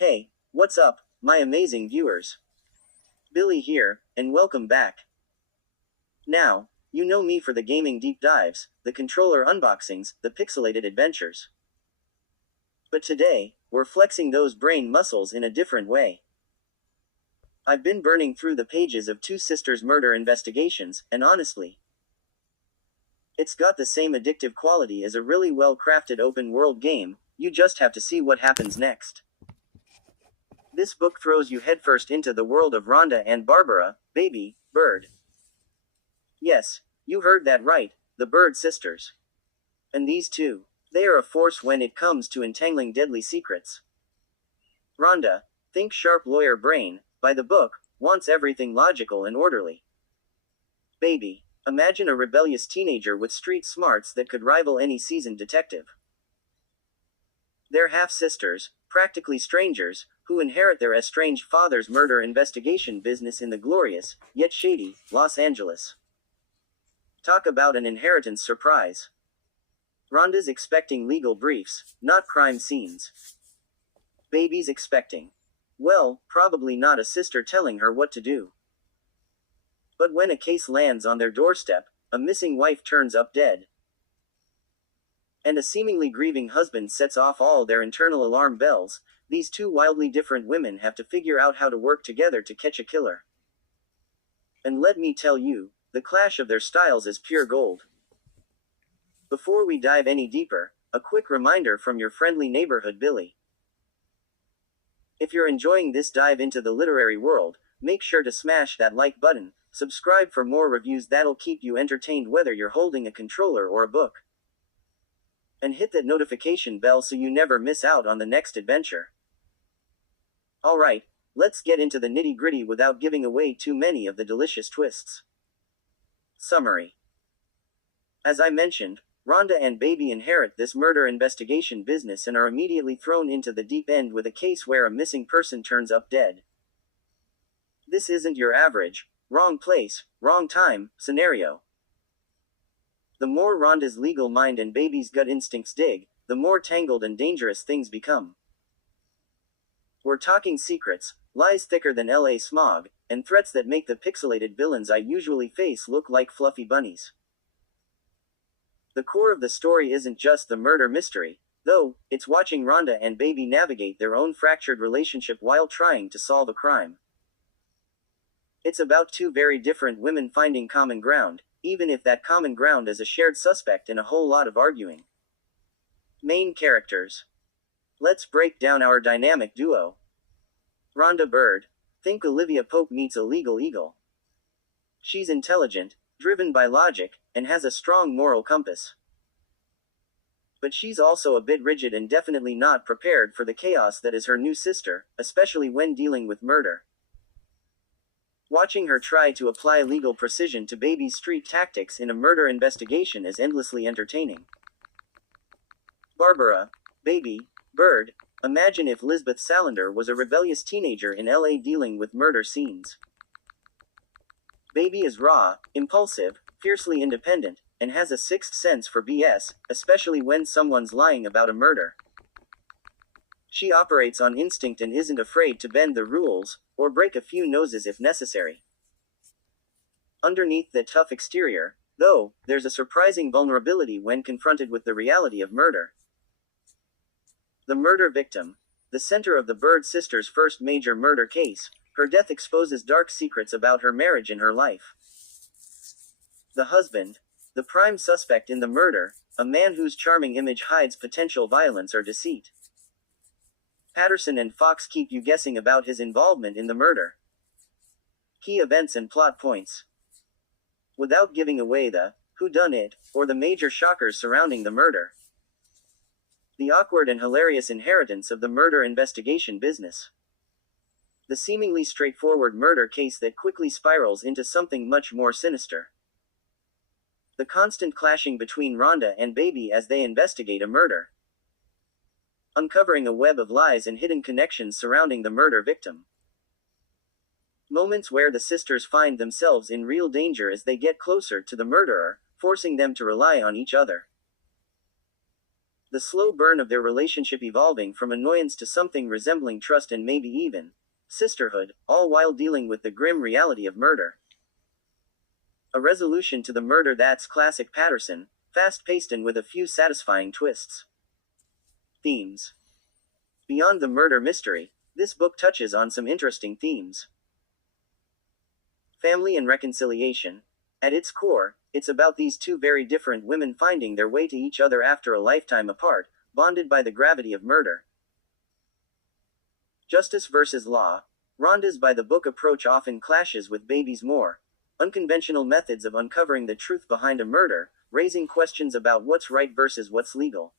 Hey, what's up, my amazing viewers? Billy here, and welcome back. Now, you know me for the gaming deep dives, the controller unboxings, the pixelated adventures. But today, we're flexing those brain muscles in a different way. I've been burning through the pages of Two Sisters murder investigations, and honestly, it's got the same addictive quality as a really well-crafted open-world game. You just have to see what happens next. This book throws you headfirst into the world of Rhonda and Baby Bird. Yes, you heard that right, the Bird sisters. And these two, they are a force when it comes to entangling deadly secrets. Rhonda, think sharp lawyer brain, by the book, wants everything logical and orderly. Baby, imagine a rebellious teenager with street smarts that could rival any seasoned detective. They're half-sisters, practically strangers, who inherit their estranged father's murder investigation business in the glorious, yet shady, Los Angeles. Talk about an inheritance surprise. Rhonda's expecting legal briefs, not crime scenes. Baby's expecting, well, probably not a sister telling her what to do. But when a case lands on their doorstep, a missing wife turns up dead, and a seemingly grieving husband sets off all their internal alarm bells, these two wildly different women have to figure out how to work together to catch a killer. And let me tell you, the clash of their styles is pure gold. Before we dive any deeper, a quick reminder from your friendly neighborhood Billy. If you're enjoying this dive into the literary world, make sure to smash that like button, subscribe for more reviews that'll keep you entertained whether you're holding a controller or a book. And hit that notification bell so you never miss out on the next adventure. Alright, let's get into the nitty-gritty without giving away too many of the delicious twists. Summary. As I mentioned, Rhonda and Baby inherit this murder investigation business and are immediately thrown into the deep end with a case where a missing person turns up dead. This isn't your average, wrong place, wrong time scenario. The more Rhonda's legal mind and Baby's gut instincts dig, the more tangled and dangerous things become. We're talking secrets, lies thicker than LA smog, and threats that make the pixelated villains I usually face look like fluffy bunnies. The core of the story isn't just the murder mystery, though, it's watching Rhonda and Baby navigate their own fractured relationship while trying to solve a crime. It's about two very different women finding common ground, even if that common ground is a shared suspect and a whole lot of arguing. Main characters. Let's break down our dynamic duo. Rhonda Bird. Think Olivia Pope meets a legal eagle. She's intelligent, driven by logic, and has a strong moral compass. But she's also a bit rigid and definitely not prepared for the chaos that is her new sister, especially when dealing with murder. Watching her try to apply legal precision to Baby's street tactics in a murder investigation is endlessly entertaining. Baby Bird. Imagine if Lisbeth Salander was a rebellious teenager in LA dealing with murder scenes. Baby is raw, impulsive, fiercely independent, and has a sixth sense for BS, especially when someone's lying about a murder. She operates on instinct and isn't afraid to bend the rules, or break a few noses if necessary. Underneath that tough exterior, though, there's a surprising vulnerability when confronted with the reality of murder. The murder victim. The center of the Bird sisters' first major murder case, her death exposes dark secrets about her marriage and her life. The husband. The prime suspect in the murder, a man whose charming image hides potential violence or deceit. Patterson and Fox keep you guessing about his involvement in the murder. Key events and plot points. Without giving away the whodunit, or the major shockers surrounding the murder. The awkward and hilarious inheritance of the murder investigation business. The seemingly straightforward murder case that quickly spirals into something much more sinister. The constant clashing between Rhonda and Baby as they investigate a murder. Uncovering a web of lies and hidden connections surrounding the murder victim. Moments where the sisters find themselves in real danger as they get closer to the murderer, forcing them to rely on each other. The slow burn of their relationship evolving from annoyance to something resembling trust and maybe even sisterhood, all while dealing with the grim reality of murder. A resolution to the murder that's classic Patterson, fast-paced and with a few satisfying twists. Themes. Beyond the murder mystery, this book touches on some interesting themes. Family and reconciliation. At its core, it's about these two very different women finding their way to each other after a lifetime apart, bonded by the gravity of murder. Justice versus law. Rhonda's by-the-book approach often clashes with Baby's more unconventional methods of uncovering the truth behind a murder, raising questions about what's right versus what's legal.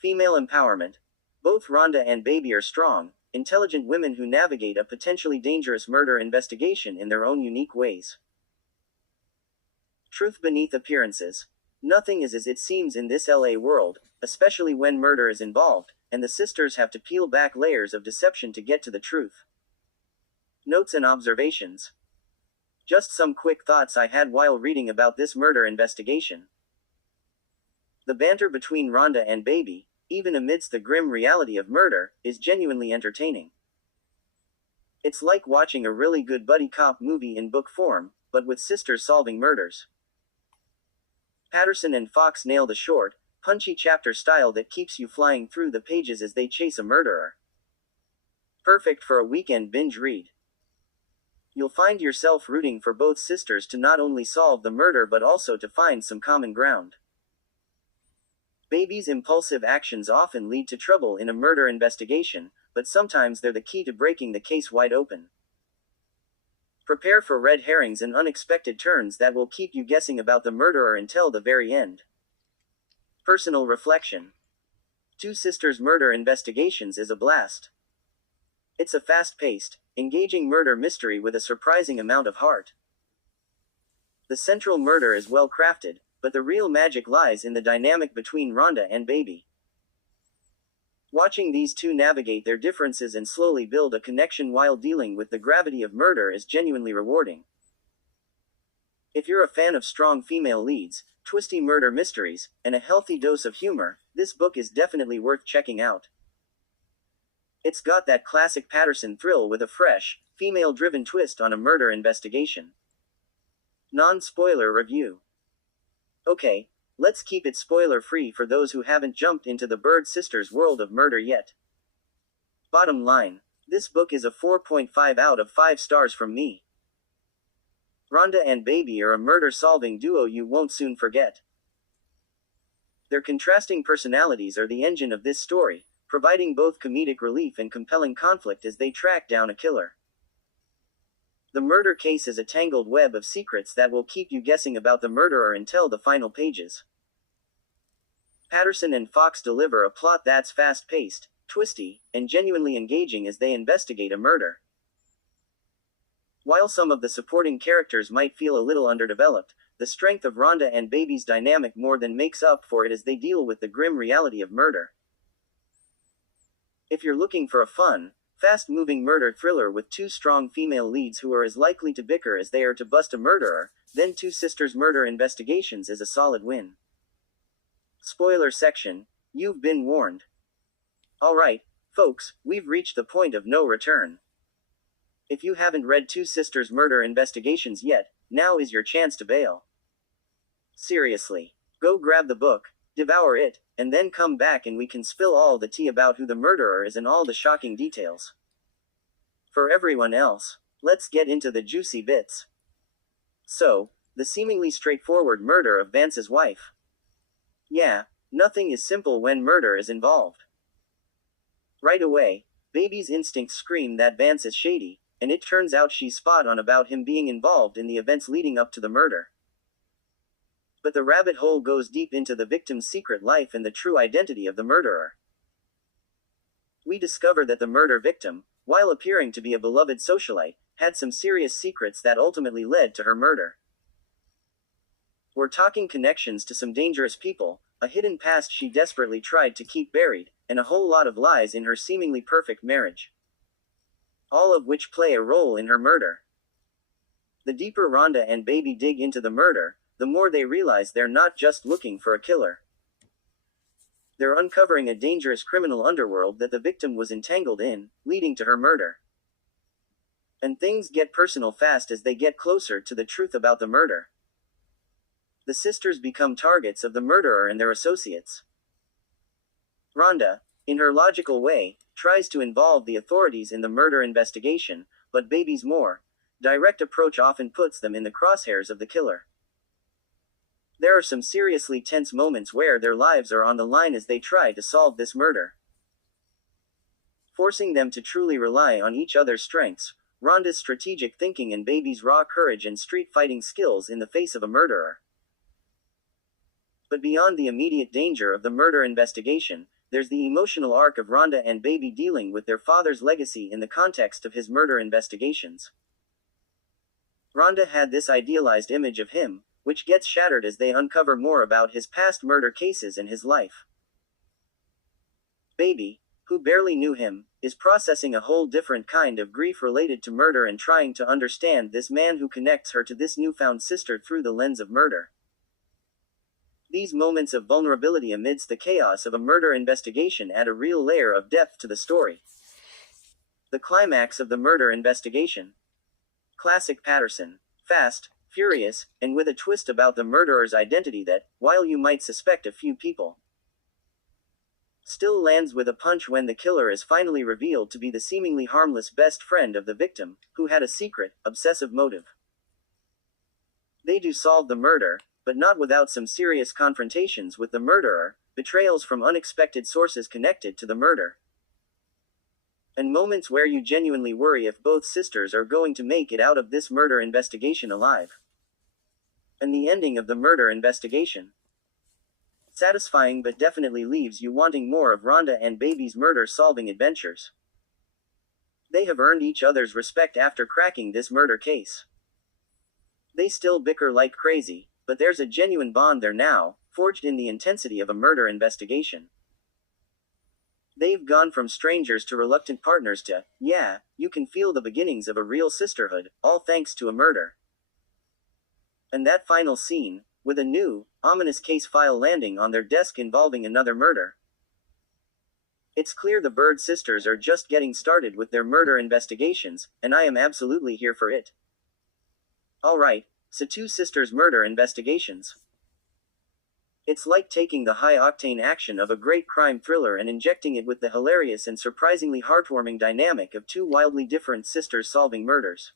Female empowerment. Both Rhonda and Baby are strong, intelligent women who navigate a potentially dangerous murder investigation in their own unique ways. Truth beneath appearances. Nothing is as it seems in this LA world, especially when murder is involved, and the sisters have to peel back layers of deception to get to the truth. Notes and observations. Just some quick thoughts I had while reading about this murder investigation. The banter between Rhonda and Baby, even amidst the grim reality of murder, is genuinely entertaining. It's like watching a really good buddy cop movie in book form, but with sisters solving murders. Patterson and Fox nail the short, punchy chapter style that keeps you flying through the pages as they chase a murderer. Perfect for a weekend binge read. You'll find yourself rooting for both sisters to not only solve the murder but also to find some common ground. Baby's impulsive actions often lead to trouble in a murder investigation, but sometimes they're the key to breaking the case wide open. Prepare for red herrings and unexpected turns that will keep you guessing about the murderer until the very end. Personal reflection. Two Sisters Murder Investigations is a blast. It's a fast-paced, engaging murder mystery with a surprising amount of heart. The central murder is well crafted, but the real magic lies in the dynamic between Rhonda and Baby. Watching these two navigate their differences and slowly build a connection while dealing with the gravity of murder is genuinely rewarding. If you're a fan of strong female leads, twisty murder mysteries, and a healthy dose of humor, this book is definitely worth checking out. It's got that classic Patterson thrill with a fresh, female-driven twist on a murder investigation. Non-spoiler review. Okay, let's keep it spoiler-free for those who haven't jumped into the Bird sisters' world of murder yet. Bottom line, this book is a 4.5 out of 5 stars from me. Rhonda and Baby are a murder-solving duo you won't soon forget. Their contrasting personalities are the engine of this story, providing both comedic relief and compelling conflict as they track down a killer. The murder case is a tangled web of secrets that will keep you guessing about the murderer until the final pages. Patterson and Fox deliver a plot that's fast-paced, twisty, and genuinely engaging as they investigate a murder. While some of the supporting characters might feel a little underdeveloped, the strength of Rhonda and Baby's dynamic more than makes up for it as they deal with the grim reality of murder. If you're looking for a fun, fast-moving murder thriller with two strong female leads who are as likely to bicker as they are to bust a murderer, then Two Sisters Murder Investigations is a solid win. Spoiler section, you've been warned. Alright, folks, we've reached the point of no return. If you haven't read Two Sisters Murder Investigations yet, now is your chance to bail. Seriously, go grab the book, devour it, and then come back and we can spill all the tea about who the murderer is and all the shocking details. For everyone else, let's get into the juicy bits. So, the seemingly straightforward murder of Vance's wife. Yeah, nothing is simple when murder is involved. Right away, Baby's instincts scream that Vance is shady, and it turns out she's spot on about him being involved in the events leading up to the murder. But the rabbit hole goes deep into the victim's secret life and the true identity of the murderer. We discover that the murder victim, while appearing to be a beloved socialite, had some serious secrets that ultimately led to her murder. We're talking connections to some dangerous people, a hidden past she desperately tried to keep buried, and a whole lot of lies in her seemingly perfect marriage. All of which play a role in her murder. The deeper Rhonda and Baby dig into the murder, the more they realize they're not just looking for a killer. They're uncovering a dangerous criminal underworld that the victim was entangled in, leading to her murder. And things get personal fast as they get closer to the truth about the murder. The sisters become targets of the murderer and their associates. Rhonda, in her logical way, tries to involve the authorities in the murder investigation, but Baby's more direct approach often puts them in the crosshairs of the killer. There are some seriously tense moments where their lives are on the line as they try to solve this murder. Forcing them to truly rely on each other's strengths, Rhonda's strategic thinking and Baby's raw courage and street fighting skills in the face of a murderer. But beyond the immediate danger of the murder investigation, there's the emotional arc of Rhonda and Baby dealing with their father's legacy in the context of his murder investigations. Rhonda had this idealized image of him, which gets shattered as they uncover more about his past murder cases and his life. Baby, who barely knew him, is processing a whole different kind of grief related to murder and trying to understand this man who connects her to this newfound sister through the lens of murder. These moments of vulnerability amidst the chaos of a murder investigation add a real layer of depth to the story. The climax of the murder investigation. Classic Patterson. Fast, furious, and with a twist about the murderer's identity that, while you might suspect a few people, still lands with a punch when the killer is finally revealed to be the seemingly harmless best friend of the victim, who had a secret, obsessive motive. They do solve the murder, but not without some serious confrontations with the murderer, betrayals from unexpected sources connected to the murder, and moments where you genuinely worry if both sisters are going to make it out of this murder investigation alive. And the ending of the murder investigation. Satisfying but definitely leaves you wanting more of Rhonda and Baby's murder-solving adventures. They have earned each other's respect after cracking this murder case. They still bicker like crazy, but there's a genuine bond there now, forged in the intensity of a murder investigation. They've gone from strangers to reluctant partners to, yeah, you can feel the beginnings of a real sisterhood, all thanks to a murder. And that final scene, with a new, ominous case file landing on their desk involving another murder. It's clear the Bird sisters are just getting started with their murder investigations, and I am absolutely here for it. Alright, so two sisters' murder investigations. It's like taking the high-octane action of a great crime thriller and injecting it with the hilarious and surprisingly heartwarming dynamic of two wildly different sisters solving murders.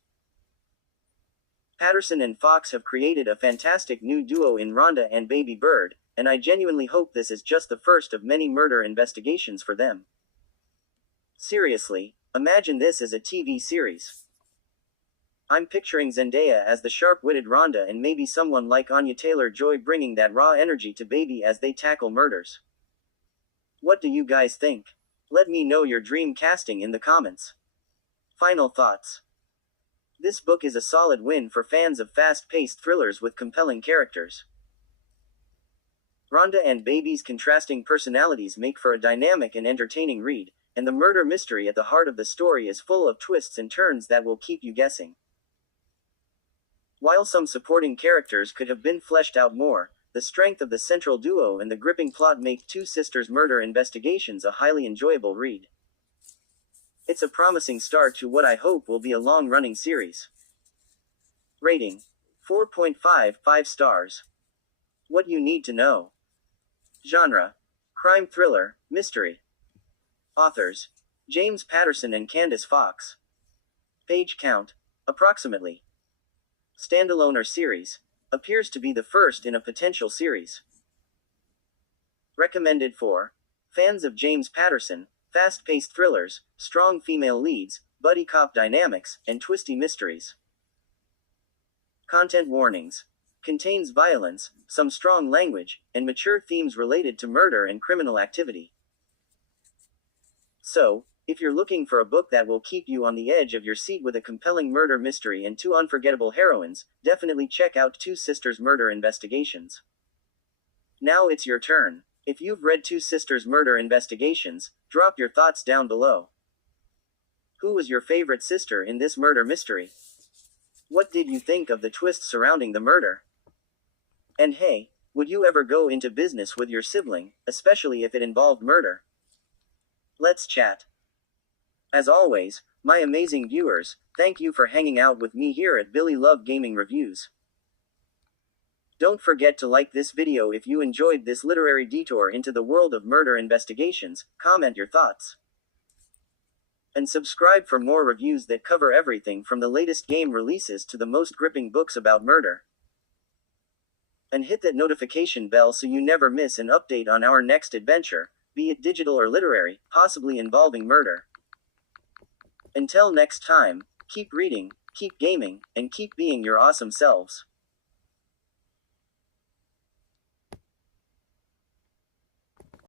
Patterson and Fox have created a fantastic new duo in Rhonda and Baby Bird, and I genuinely hope this is just the first of many murder investigations for them. Seriously, imagine this as a TV series. I'm picturing Zendaya as the sharp-witted Rhonda and maybe someone like Anya Taylor-Joy bringing that raw energy to Baby as they tackle murders. What do you guys think? Let me know your dream casting in the comments. Final thoughts. This book is a solid win for fans of fast-paced thrillers with compelling characters. Rhonda and Baby's contrasting personalities make for a dynamic and entertaining read, and the murder mystery at the heart of the story is full of twists and turns that will keep you guessing. While some supporting characters could have been fleshed out more, the strength of the central duo and the gripping plot make Two Sisters Murder Investigations a highly enjoyable read. It's a promising start to what I hope will be a long-running series. Rating: 4.5 5 stars. What you need to know. Genre: crime thriller, mystery. Authors: James Patterson and Candice Fox. Page count: approximately. Standalone or series: appears to be the first in a potential series. Recommended for fans of James Patterson, fast-paced thrillers, strong female leads, buddy cop dynamics, and twisty mysteries. Content warnings: contains violence, some strong language, and mature themes related to murder and criminal activity. So, if you're looking for a book that will keep you on the edge of your seat with a compelling murder mystery and two unforgettable heroines, definitely check out Two Sisters Murder Investigations. Now it's your turn. If you've read Two Sisters Murder Investigations, drop your thoughts down below. Who was your favorite sister in this murder mystery? What did you think of the twist surrounding the murder? And hey, Would you ever go into business with your sibling, especially if it involved murder? Let's chat. As always, my amazing viewers, thank you for hanging out with me here at Billy Love Gaming Reviews. Don't forget to like this video if you enjoyed this literary detour into the world of murder investigations, comment your thoughts, and subscribe for more reviews that cover everything from the latest game releases to the most gripping books about murder. And hit that notification bell so you never miss an update on our next adventure, be it digital or literary, possibly involving murder. Until next time, keep reading, keep gaming, and keep being your awesome selves.